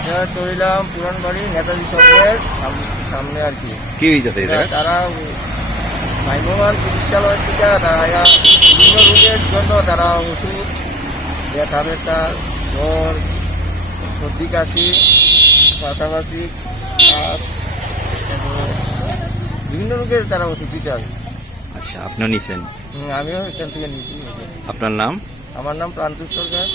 হ্যাঁ চলিলাম পুরান বাড়ি নেতাজি চকের সামনে আর কি। কি হয়েছে তারা ভ্রাম্যমাণ চিকিৎসালয় থেকে তারা বিভিন্ন রোগের জন্য তারা ওষুধ ব্যথা ব্যথা জ্বর সর্দি কাশি পাশাপাশি কাশ বিভিন্ন রোগের তারা ওষুধ দিতে হবে। আচ্ছা, আপনিও নিছেন? আমিও এখান থেকে নিয়েছি। আপনার নাম? আমার নাম প্রান্তুষ সরকার।